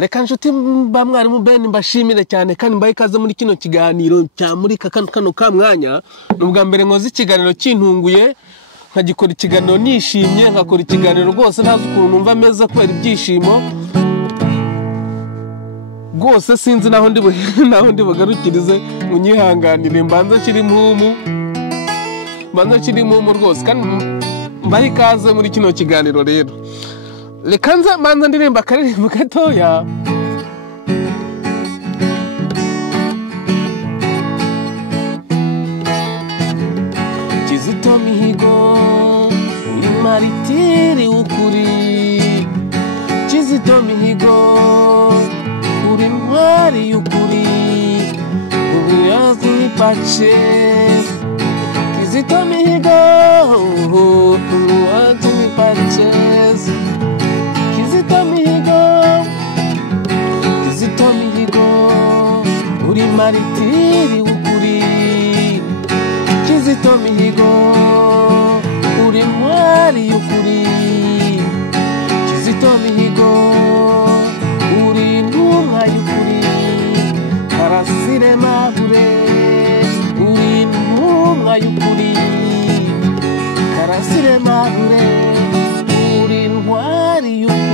Reka nshuti mba mwarimu Ben mbashimire cyane kandi mbaye ikaze muri kino kiganiro cyamurika kano ka mwanya. Nubwa mbere nkoze ikiganiro kintunguye, nkagikora ikiganiro nishimye, nkakora ikiganiro rwose ntazi ukuntu numva meza kwera ibyishimo. Rwose sinzi naho ndi bugarukirize, munyihanganire mbanza kiri impumu rwose kandi mbaye ikaze muri kino kiganiro rero. Reka mbanza ndirimba akaririmbo gatoya. Kizito Mihigo uri maritiri w'ukuri, Kizito Mihigo uri intwari y'ukuri, ubuyobozi n'ipace. Kizito Mihigo ubuyobozi n'ipace. Kizito Mihigo uri maritiri w'ukuri, Kizito Mihigo uri intwari y'ukuri, Kizito Mihigo uri intumwa y'ukuri, Karasire Mahure uri intumwa y'ukuri, Karasire Mahure uri intwari y'ukuri.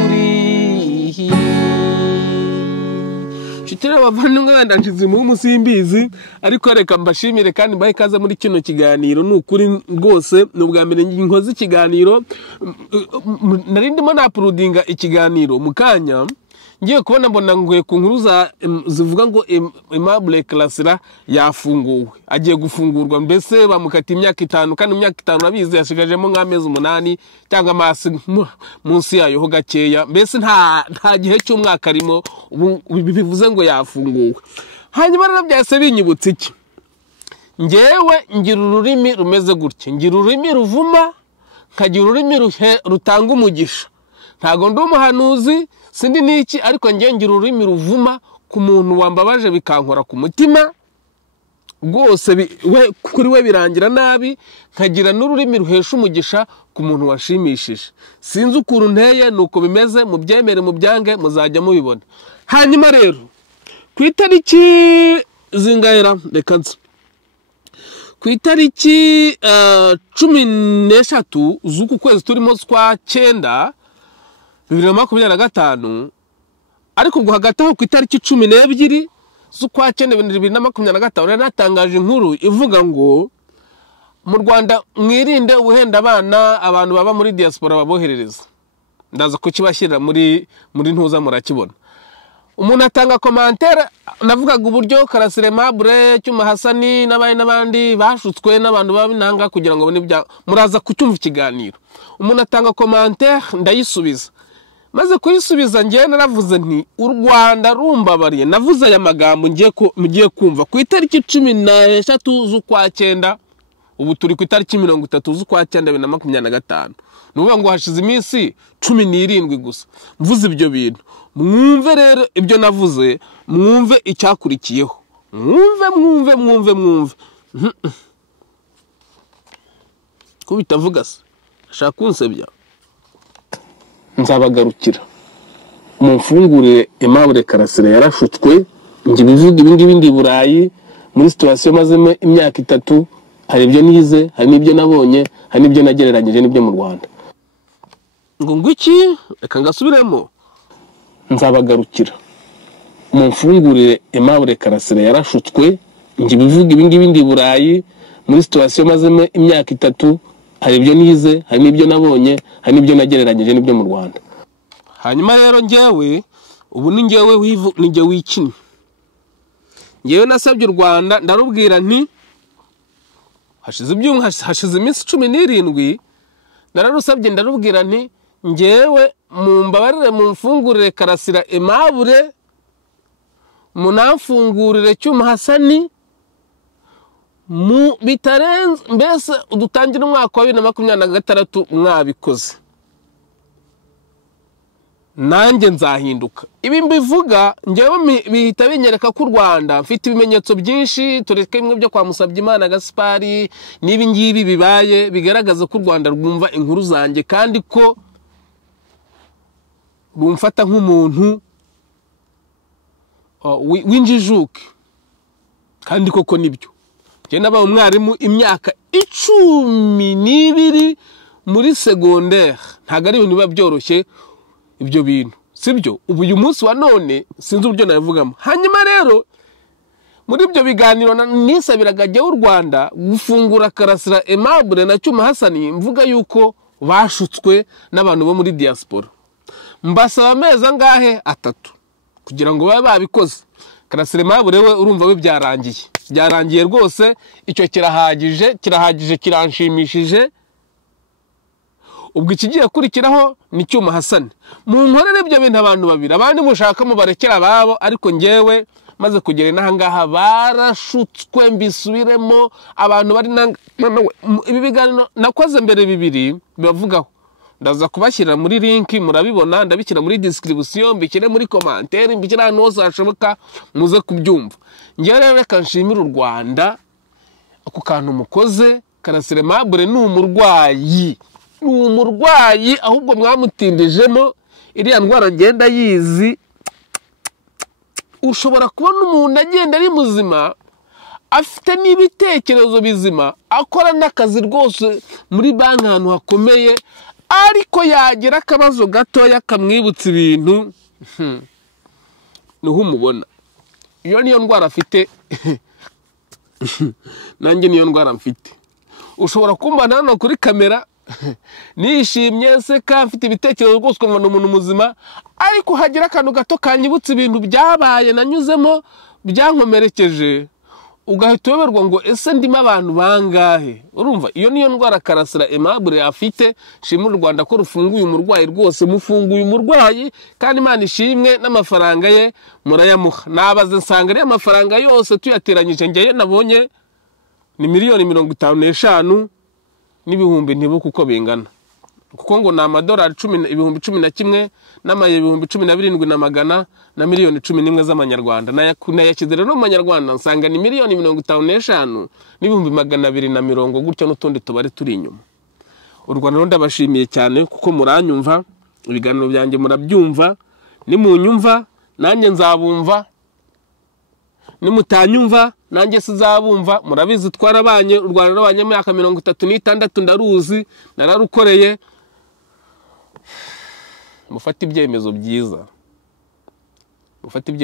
Shitira bavandimwe wenda nshize mu musimbizi, ariko reka mbashimire kandi mbaye ikaze muri kino kiganiro. N'ukuri rwose n'ubwa mbere nkoze ikiganiro, nari ndimo napurudinga ikiganiro mukanya ngiye kubona mbona nguye ku nkuru zivuga ngo Aimable Karasira yafunguwe, agiye gufungurwa, mbese bamukata imyaka 5 kandi imyaka 5 nabizi yashigajemo nk'amezi 8 cyangwa amasi munsi yayo ho gakeya, mbese nta gihe cy'umwaka arimo, bivuze ngo yafunguwe. Hanyuma rero byase binyibutse iki? Ngewe ngira ururimi rumeze gutya, ngira ururimi ruvuma, nkagira ururimi rutanga umugisha. Ntago ndi umuhanuzi sindi niki, ariko ngira ururimi ruvuma ku muntu wambabaje bikankora ku mutima rwose, kuri we birangira nabi. Nkagira n'ururimi ruhesha umugisha ku muntu washimishije. Sinzi ukuntu nteye, nuko bimeze, mu byemere mu byange muzajya mubibona. Hanyuma rero ku itariki zingahera, reka nzi ku itariki 13 z'uku kwezi turimo kwa 9 2025, ariko ubwo hagati aho ku itariki 12 z'ukwa 9 2025 natangaje inkuru ivuga ngo mu Rwanda mwirinde ubuhenda abana, abantu baba muri diaspora baboherereza. Ndaza kukibashyira muri ntuza murakibona. Umuntu atanga commentaire, navugaga uburyo Karasire Aimable, Cyuma Hasani n'abandi bashutswe n'abantu babinanga kugira ngo bone muraza kucyumva ikiganiro. Umuntu atanga commentaire ndayisubiza. Maze kuyisubiza ngiye naravuze nti u Rwanda rumbabariye, navuze aya magambo mugiye kumva ku itariki 13 z'ukwa 9, ubu turi ku itariki 30 z'ukwa 9 2025. Nuvuga ngo hashize iminsi 17 gusa mvuze ibyo bintu. Mwumve rero ibyo navuze, mwumve icyakurikiyeho, mwumve ko bitavuga se ashaka kunsebya. Nzabagarukira mumfungurire Aimable Karasira yarashutswe, ngi bivuga ibindi Burayi muri situation mazemo imyaka 3. Hari ibyo nize, hari n'ibyo nabonye, hari n'ibyo nagereranyije n'ibyo mu Rwanda. Ngo iki? Reka ngasubiremo. Nzabagarukira mumfungurire Aimable Karasira yarashutswe, ngi bivuga ibindi Burayi muri situation mazemo imyaka 3. Hari ibyo nize, hari n'ibyo nabonye, hari n'ibyo nagereranyije n'ibyo mu Rwanda. Hanyuma rero ngewe ubu ni nge wikini. Ngewe nasabye u Rwanda ndarubwira nti hashize iminsi 17 nararusabye ndarubwira nti ngewe mumbabarire mumfungurire Karasira Aimable, munamfungurire Cyuma Hasani, bitarenze mbese udutangira umwaka wa 2026 mwabikoze. Nanjye nzahinduka. Ibi mbivuga ngewe bihita binyereka ko u Rwanda mfite ibimenyetso byinshi, tureke bimwe byo kwa Musabyimana Gaspari nibi ngibi bibaye bigaragaza ko u Rwanda rwumva inkuru zanjye kandi ko bumfata nk'umuntu w'injijuke, kandi koko nibyo. Njye nabaye umwarimu imyaka 12 muri secondaire, ntago ari ibintu biba byoroshye ibyo bintu, sibyo? Ubu uyu munsi wa none sinzi uburyo nabivugamo. Hanyuma rero muri ibyo biganiro nisabiraga jya u Rwanda gufungura Karasira Aimable na Cyuma Hassan, mvuga yuko bashutswe n'abantu bo muri diaspora. Mbasaba amezi angahe? 3 kugira ngo babe babikoze. Karasira Aimable we urumva we byarangiye rwose, icyo kirahagije kiranshimishije. Ubwo ikigiye kurikiraho ni Cyuma Hassan. Mu nkorere ibyo bintu abantu babiri, abandi mushaka mu barekera babo, ariko ngewe maze kugera n'ahangaha barashutswe mbisubiremo. Abantu bari ibi biganiro nakoze mbere 2 bibavugaho, ndaza kubashyira muri link, murabibona, ndabikira muri description, mbikire muri commentaire, mbikira ahantu hose hashoboka muze kubyumva. Ngewe rero reka nshimire u Rwanda ako kantu mukoze. Karasira Aimable ni umurwayi, ahubwo mwamutindijemo iriya ndwara ngenda yizi. Ushobora kubona umuntu agenda ari muzima, afite n'ibitekerezo bizima, akora n'akazi rwose muri banki ahantu hakomeye, ariko yagira akabazo gatoya kamwibutsa ibintu, niho umubona. Iyo niyo ndwara afite. Nanjye niyo ndwara mfite. Ushobora kumbana hano kuri kamera nishimye seka, mfite ibitekerezo rwose ko umuntu muzima, ariko hagira akantu gato kanyibutsa ibintu byabaye nanyuzemo byankomerekeje, ugahita uyoberwa ngo ese ndimo abantu bangahe. Urumva, iyo niyo ndwara Karasira Aimable afite. Shimira u Rwanda ko rufunguye umurwayi rwose, mufunguye umurwayi, kandi Imana ishimwe n'amafaranga ye murayamuha. Nabaze nsanga ari amafaranga yose tuyateranyije njye nabonye ni $55,000 n'ibihumbi ntibuka uko bingana, kuko ngo na amadolari 11,000 n'amayero 17,700 na miliyoni 11 z'amanyarwanda. Nayashyize rero mu manyarwanda nsanga ni $55,000 n'ibihumbi 220 gutyo, n'utundi tubare turi inyuma. U Rwanda rero ndabashimiye cyane kuko muranyumva, ibiganiro byanjye murabyumva. Nimunyumva nanjye nzabumva, nimutanyumva nanjye sizabumva. Murabizi twarabanye, u Rwanda rwabanye mu myaka 36 ndaruzi, nararukoreye. Mufate ibyemezo byiza,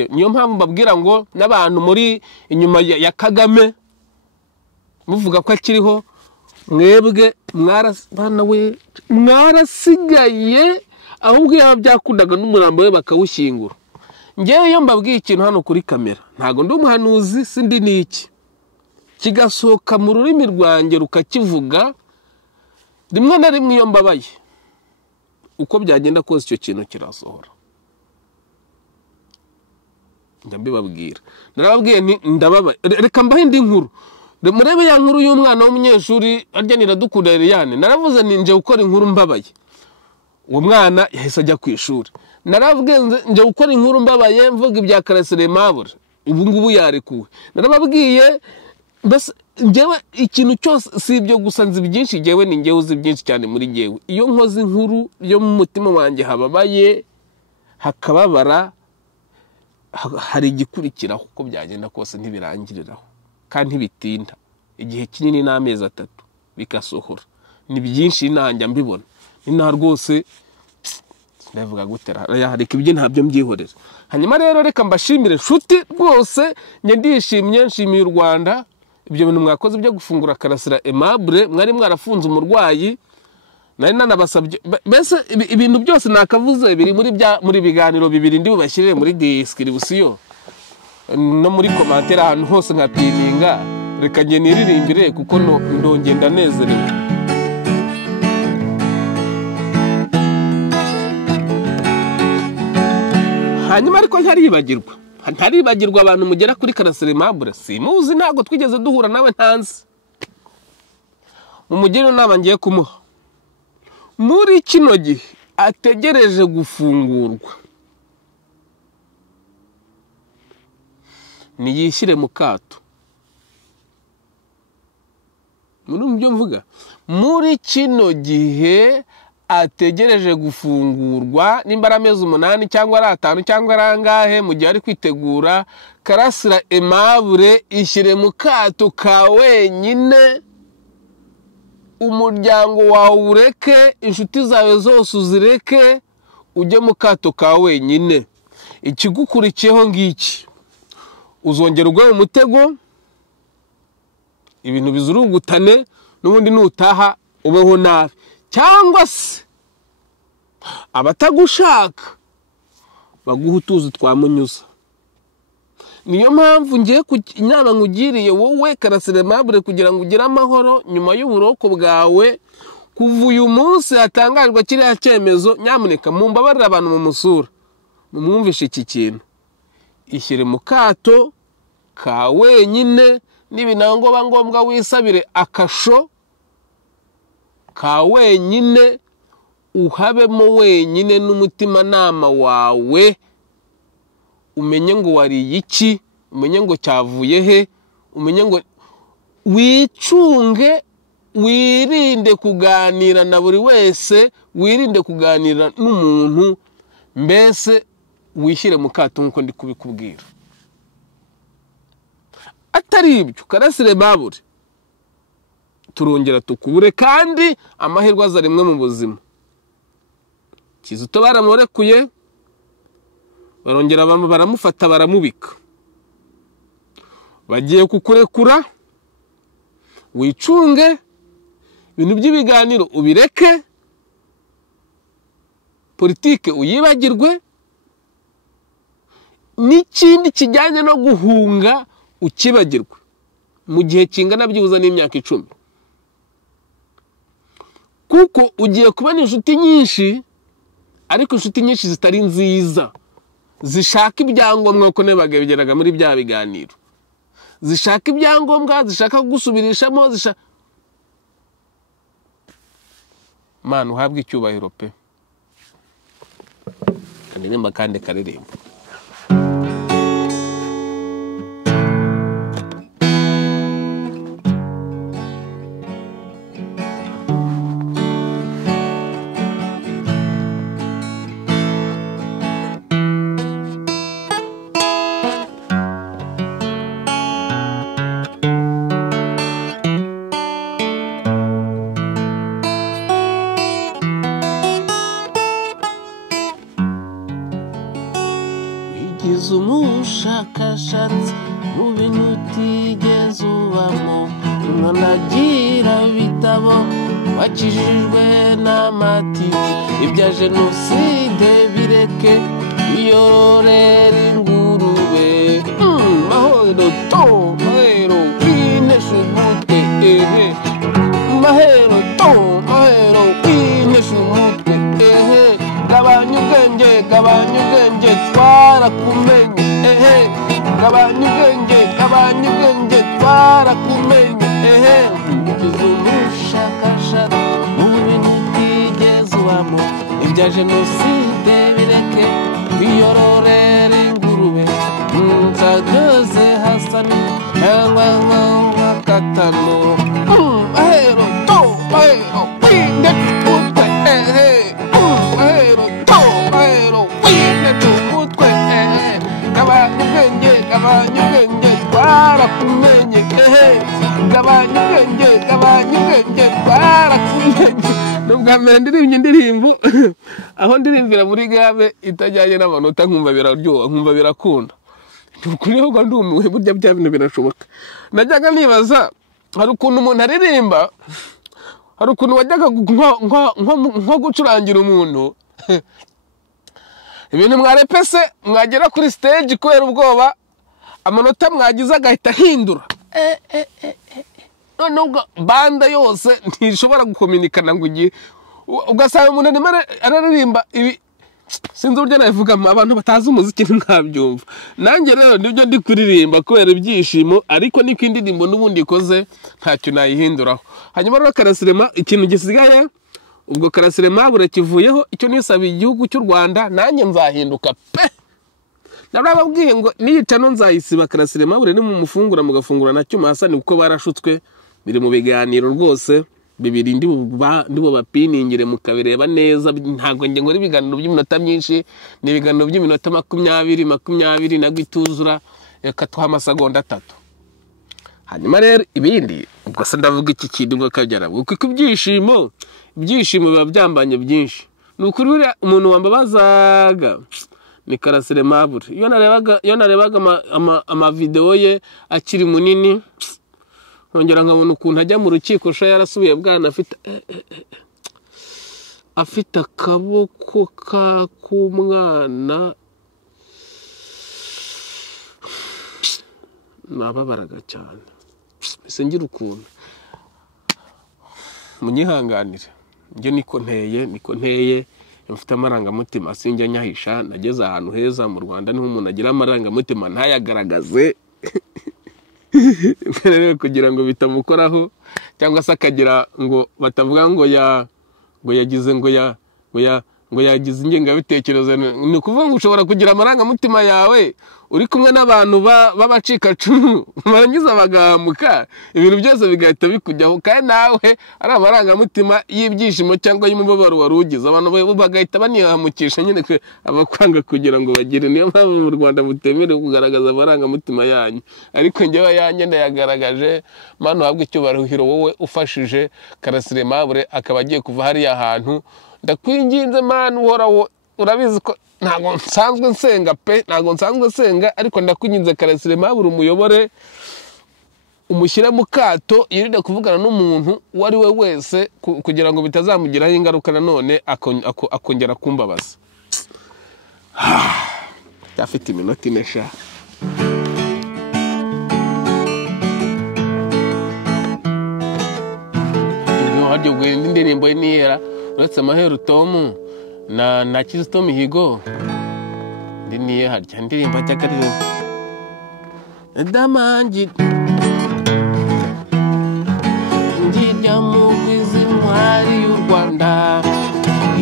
niyo mpamvu mbabwira ngo n'abantu muri inyuma ya Kagame muvuga ko akiriho, mwebwe mwarasigaye, ahubwo yaba byakundaga n'umurambo we bakawushyingura. Ngewe iyo mbabwiye ikintu hano kuri kamera, ntago ndi umuhanuzi, sindi niki, kigasohoka mu rurimi rwanjye rukakivuga, rimwe na rimwe iyo mbabaye, uko byagenda kose icyo kintu kirasohora. Ndabibabwira, narababwiye nti ndababaye. Reka mbahe indi nkuru, murebe ya nkuru y'umwana w'umunyeshuri arya Iradukunda Eliane. Naravuze ni nje gukora inkuru mbabaye, uwo mwana yahise ajya ku ishuri. Naravuze nje gukora inkuru mbabaye mvuga ibya Karasira Aimable, ubu ngubu yarekuwe. Narababwiye bas ngewe ikintu cyose si ibyo gusa, nzi byinshi. Ngewe ni ngewe uzi byinshi cyane muri ngewe. Iyo nkoze inkuru yo mu mutima wanjye hababaye, hakababara, hari igikurikiraho, uko byagenda kose ntibirangiriraho kandi ntibitinda. Igihe kinini n'amezi 3 bikasohora. Ni byinshi nanjye mbibona. Ina rwose ndavuga gutera reka ibyo ntabyo mbyihorera. Hanyuma rero reka mbashimire nshuti rwose, njye ndishimye, nshimiye u Rwanda ibyo bintu mwakoze byo gufungura Karasira Aimable. Mwari mwarafunze umurwayi, nari nanabasabye mbese ibintu byose nakavuze biri muri biganiro 2 ndi bubashyirire muri description no muri commentaire ahantu hose nka pininga. Reka nge niririmbire kuko ndongenda ndanezerewe. Hanyuma ariko ntaribagirwa abantu mugera kuri Karasira Aimable, simuzi, ntago twigeze duhura nawe, ntanzi. Umugire inama ngiye kumuha muri kino gihe ategereje gufungurwa, niyishyire mu kato. Muri byo mvuga, muri kino gihe ategereje gufungurwa nimba ari amezi 8 cyangwa ari 5 cyangwa ari angahe, mu gihe ari kwitegura, Karasira Aimable ishyire mu kato ka wenyine, umuryango wawe ureke, inshuti zawe zose uzireke, ujye mu kato ka wenyine. Ikigukurikiyeho ngiki, uzongera ugwe mu mutego, ibintu bizurugutane, n'ubundi nutaha ubeho nabi, cyangwa se abatagushaka baguha utuzi twamunyuza. Niyo mpamvu ngiye inama nkugiriye wowe Karasira Aimable, kugira ngo ugire amahoro nyuma y'uburoko bwawe. Kuva uyu munsi hatangajwe kiriya cyemezo, nyamuneka mumbabarira abantu mu musura, mumwumvishe iki kintu. Ishyire mu kato ka wenyine, n'ibinangoba ngombwa wisabire akasho ka wenyine, uhabemo wenyine n'umutima nama wawe, umenye ngo wariye iki, umenye ngo cyavuye he, umenye ngo wicunge, wirinde kuganira na buri wese, wirinde kuganira n'umuntu, mbese wishyire mu kato nkuko ndi kubikubwira. Atari ibyo Karasira Aimable turongera tukubure, kandi amahirwe aza rimwe mu buzima. Kizito baramurekuye, barongera baramufata baramubika, bagiye kukurekura. Wicunge, ibintu by'ibiganiro ubireke, politike uyibagirwe, n'ikindi kijyanye no guhunga ukibagirwe, mu gihe kingana byibuza n'imyaka 10, kuko ugiye kubona inshuti nyinshi, ariko inshuti nyinshi zitari nziza, zishaka ibyangombwa ko nebageraga muri bya biganiro, zishaka ibyangombwa, zishaka gusubirishamo, Mana uhabwe icyubahiro pe. Kandirimba kandi karirimba. Umushakashatsi mu bintu utigeze ubamo, nagira ibitabo wakijijwe n'amatiku, ibya jenoside bireke, iyororera ingurube. Mahero to mahero winesha umutwe, mahero to mahero winesha umutwe, gabanya ubwenge twarakumenye, gabanya ubwenge twarakumenye, ugize umushakashatsi mu bintu utigeze ubamo, ibya jenoside bireke, biyororera ingurube. Nzadoze Hasani cyangwa Katano, mahero to mahero winesha umutwe, mahero to mahero winesha umutwe, gabanya ubwenge twarakumenye, gabanya ubwenge twarakumenye. Nubwa mbere ndirimbye indirimbo aho ndirimbira muri gabe itajyanye n'amanota, nkumva biraryoha, nkumva birakunda, kuri ho ndumiwe, burya bya bintu birashoboka. Najyaga nibaza, hari ukuntu umuntu aririmba, hari ukuntu wajyaga nko gucurangira umuntu, ibintu mwarepese mwagera kuri stage kubera ubwoba, amanota mwagize agahita hindura, none banda yose ntishobora gukominikana ngo ugiye, ugasanga umuntu araririmba ibi, sinzi uburyo nabivuga, abantu batazi umuziki ntimwabyumva. Nanjye rero nibyo ndi kuririmba kubera ibyishimo, ariko niko indirimbo n'ubundi ikoze ntacyo nayihinduraho. Hanyuma rero Karasira, ikintu gisigaye, ubwo Karasira Aimable kivuyeho, icyo nisaba igihugu cy'u Rwanda, nanjye nzahinduka pe. Narababwiye ngo niyicano nzayisiba Karasira Aimable, ni mu mufungura mugafungura na Cyuma Hasani, kuko barashutswe, biri mu biganiro rwose, bibiri ndibo bapiningire mukabireba neza. Ntago nge ngora ibiganiro by'iminota myinshi, ni ibiganiro by'iminota 20 nagwo ituzura yakatwa amasegonda 3. Hanyuma rero ibindi ubwo se ndavuga iki kintu ngo kabyara kuko ibyishimo biba byambanye byinshi. Nukuri uri umuntu wambabazaga ni Karasire Mabure. Iyo narebaga ama video ye akiri munini, nkongera nkabona ukuntu ajya mu rukiko sha yarasubiye bwana afite akaboko k'umwana, nababaraga cyane. Ese ngira ukuntu munyihanganire, nge niko nteye mfite amarangamutima sinjya nyahisha. Nageze ahantu heza mu Rwanda niho umuntu agira amarangamutima ntayagaragaze kugira ngo bitamukoraho, cyangwa se akagira ngo batavuga ngo yagize ngo yagize ingengabitekerezo. Ni ukuvuga ngo ushobora kugira amarangamutima yawe uri kumwe n'abantu b'abacikacumu barangiza bagahamuka, ibintu byose bigahita bikujyaho, kandi nawe ari amarangamutima y'ibyishimo cyangwa y'umubabaro warugize, abantu bagahita banihamukisha nyine abakwanga kugira ngo bagire. Niyo mpamvu mu Rwanda mutemerewe kugaragaza amarangamutima yanyu, ariko njyewe yanjye ndayagaragaje. Mana uhabwe icyubahiro wowe ufashije Karasire Mabure akaba agiye kuva hariya hantu. Ndakwinginze Mana uhoraho, urabizi ko ntago nsanzwe nsenga ariko ndakwinginze Karasire Mabure umuyobore, umushyire mu kato, yirinde kuvugana n'umuntu uwo ari we wese kugira ngo bitazamugiraho ingaruka nanone akongera kumbabaza. Yafite iminota 4 sha. Haryo gwenda indirimbo y'Niyera uretse Maheru Tom na Kizito Mihigo ndiniye harya ndirimbo cy'akaririmbo Damangi njya mu kwizi ntwari y'u Rwanda,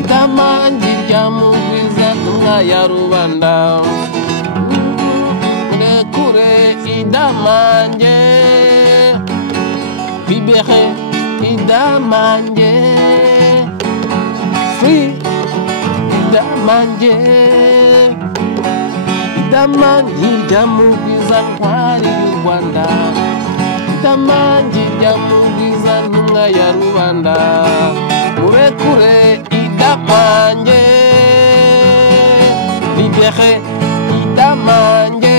Damangi rya mu kwiza ntumwa ya rubanda, kure idamange libéré idamange free idamange rya mu kwiza ntwari y'u Rwanda, Damangi rya mu kwiza ntumwa ya rubanda, murekure idamange libéré idamange.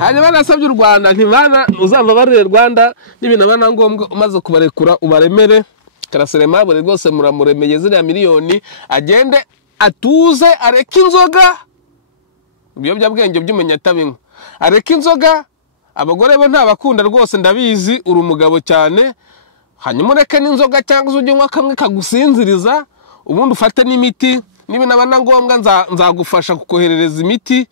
Hanyuma nasabye u Rwanda ntibana uzava barire Rwanda n'ibintu abana ngombwa umaze kubarekura ubaremere. Karasire Mabure rwose muramuremeye ziriya miliyoni, agende atuze areke inzoga, ibiyobyabwenge by'umunyatabinywa, areke inzoga. Abagore bo ntabakunda rwose ndabizi, uri umugabo cyane. Hanyuma ureke n'inzoga cyangwa se ujye unywa kamwe kagusinziriza, ubundi ufate n'imiti. N'ibintu abana ngombwa nzagufasha kukoherereza imiti.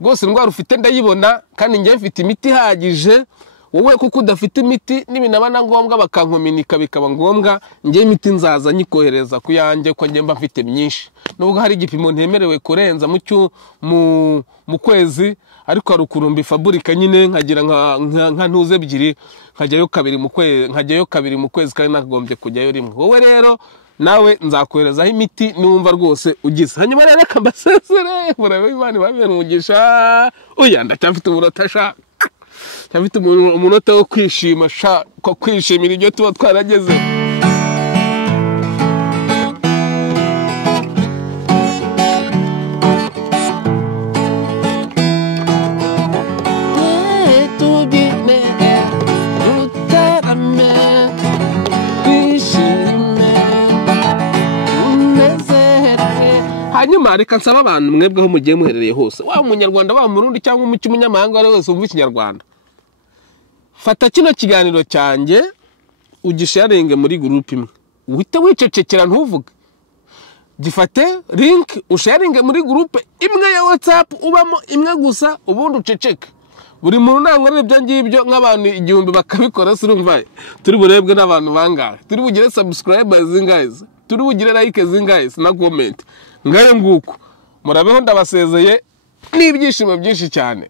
Rwose indwara ufite ndayibona kandi njye mfite imiti ihagije. Wowe kuko udafite imiti n'ibintu abana ngombwa bakankominika bikaba ngombwa, njye imiti nzaza nyikohereza ku yanjye ko njye mba mfite myinshi. Nubwo hari igipimo ntemerewe kurenza mu kwezi, ariko hari ukuntu faburika nyine nkagira nka ntuze ebyiri, nkajyayo kabiri mu kwezi kandi nagombye kujyayo rimwe. Wowe rero nawe nzakoherezaho imiti niwumva rwose ugize. Hanyuma rero reka mbasezere, murabe Imana ibabere umugisha. Oya ndacyafite umunota sha, cyafite umunota wo kwishima sha, ko kwishimira ibyo tuba twaragezeho. Hanyuma reka nsaba abantu mwebweho mugiye muherereye hose, wa umunyarwanda wa murundi cyangwa umunyamahanga wari wese umva ikinyarwanda, fata kino kiganiro cyanjye ugisharinge muri group imwe, uhite wicecekera ntuvuge. Gifate link usharinge muri group imwe ya WhatsApp ubamo imwe gusa, ubundi uceceke. Buri muntu nangore ibyo ngibyo nk'abantu 1000 bakabikora, surumva turi burebwe n'abantu bangahe, turi bugire subscribers zingahe, turi bugire like zingahe na comment ngaye nguko. murabeho ndabasezeye n'ibyishimo byinshi cyane.